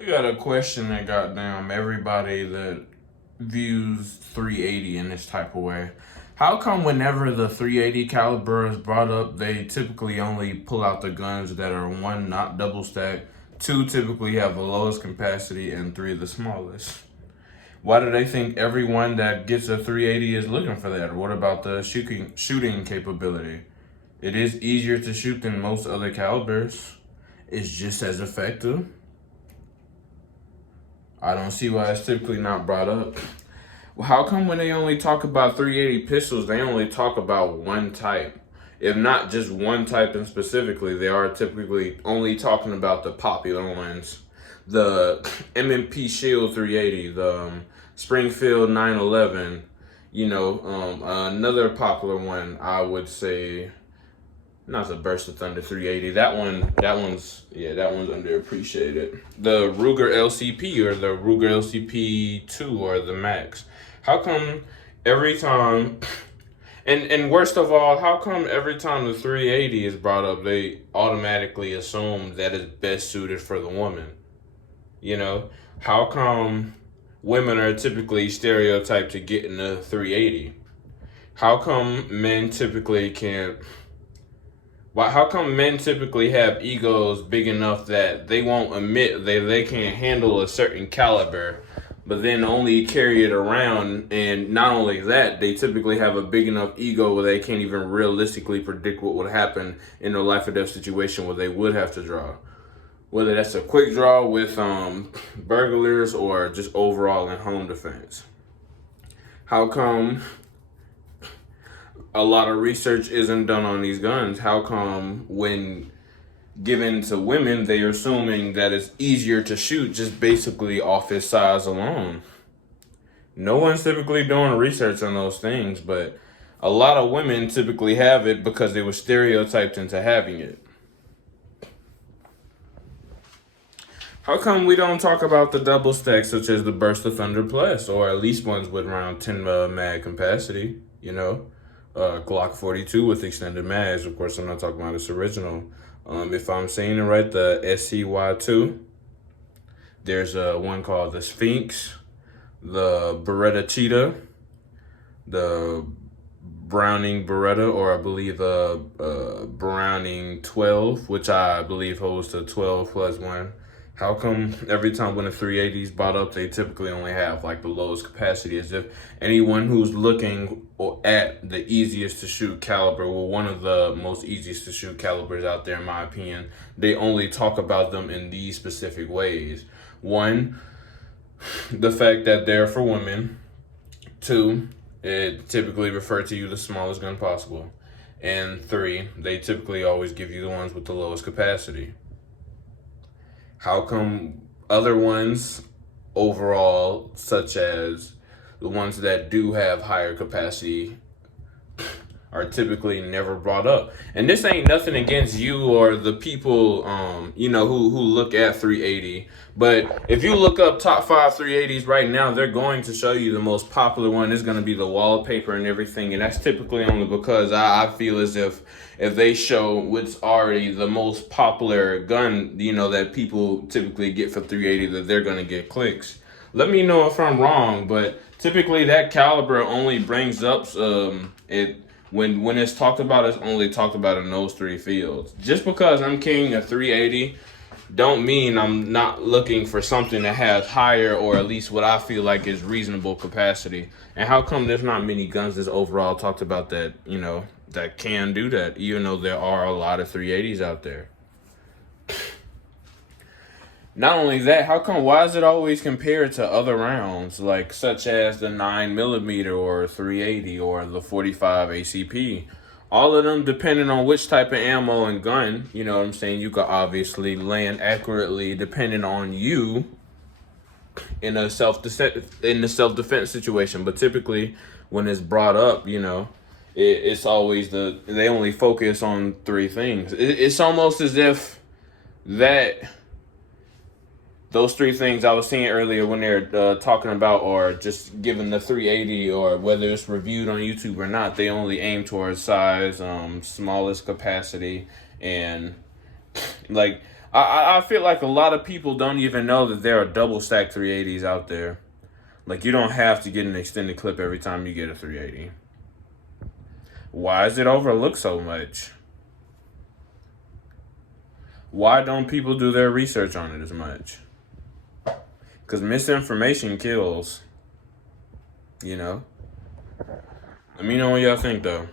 I got a question that goddamn everybody that views 380 in this type of way. How come whenever the 380 caliber is brought up, they typically only pull out the guns that are one, not double stacked, two typically have the lowest capacity, and three the smallest? Why do they think everyone that gets a 380 is looking for that? Or what about the shooting capability? It is easier to shoot than most other calibers. It's just as effective. I don't see why it's typically not brought up. Well, how come when they only talk about 380 pistols, they only talk about one type? If not just one type in specifically, they are typically only talking about the popular ones. The M&P Shield 380, the Springfield 911, another popular one, I would say, not the Burst of Thunder 380. That one's underappreciated. The Ruger LCP or the Ruger LCP 2 or the Max. How come every time, and worst of all, how come every time the 380 is brought up, they automatically assume that it's best suited for the woman? You know, how come women are typically stereotyped to get in the 380? How come men typically can't? How come men typically have egos big enough that they won't admit they can't handle a certain caliber, but then only carry it around? And not only that, they typically have a big enough ego where they can't even realistically predict what would happen in a life or death situation where they would have to draw. Whether that's a quick draw with burglars or just overall in home defense. How come a lot of research isn't done on these guns? How come when given to women, they're assuming that it's easier to shoot just basically off its size alone? No one's typically doing research on those things, but a lot of women typically have it because they were stereotyped into having it. How come we don't talk about the double stacks such as the Burst of Thunder Plus, or at least ones with around 10 mag capacity, Glock 42 with extended mags. Of course, I'm not talking about its original. If I'm saying it right, the SCY2. There's one called the Sphinx, the Beretta Cheetah, the Browning Beretta, or I believe Browning 12, which I believe holds the 12 plus 1. How come every time when the 380 is bought up, they typically only have like the lowest capacity, as if anyone who's looking at the easiest to shoot caliber, well, one of the most easiest to shoot calibers out there, in my opinion, they only talk about them in these specific ways. One, the fact that they're for women. Two, it typically refer to you the smallest gun possible. And three, they typically always give you the ones with the lowest capacity. How come other ones overall, such as the ones that do have higher capacity, are typically never brought up? And this ain't nothing against you or the people, who look at 380. But if you look up top 5 380s right now, they're going to show you the most popular one is going to be the wallpaper and everything. And that's typically only because I feel as if they show what's already the most popular gun, that people typically get for 380, that they're going to get clicks. Let me know if I'm wrong, but typically that caliber only brings up it. When it's talked about, it's only talked about in those three fields. Just because I'm king of 380 don't mean I'm not looking for something that has higher, or at least what I feel like is reasonable capacity. And how come there's not many guns that's overall talked about that, that can do that, even though there are a lot of 380s out there? Not only that, why is it always compared to other rounds, like such as the 9mm or 380 or the 45 ACP? All of them, depending on which type of ammo and gun, you know what I'm saying, you could obviously land accurately depending on you in a self-defense situation. But typically, when it's brought up, it's always they only focus on three things. It's almost as if that those three things I was saying earlier when they're talking about, or just given the 380, or whether it's reviewed on YouTube or not, they only aim towards size, smallest capacity, and like I feel like a lot of people don't even know that there are double stack 380s out there. Like, you don't have to get an extended clip every time you get a 380. Why is it overlooked so much? Why don't people do their research on it as much? Because misinformation kills. You know? Let me know what y'all think, though.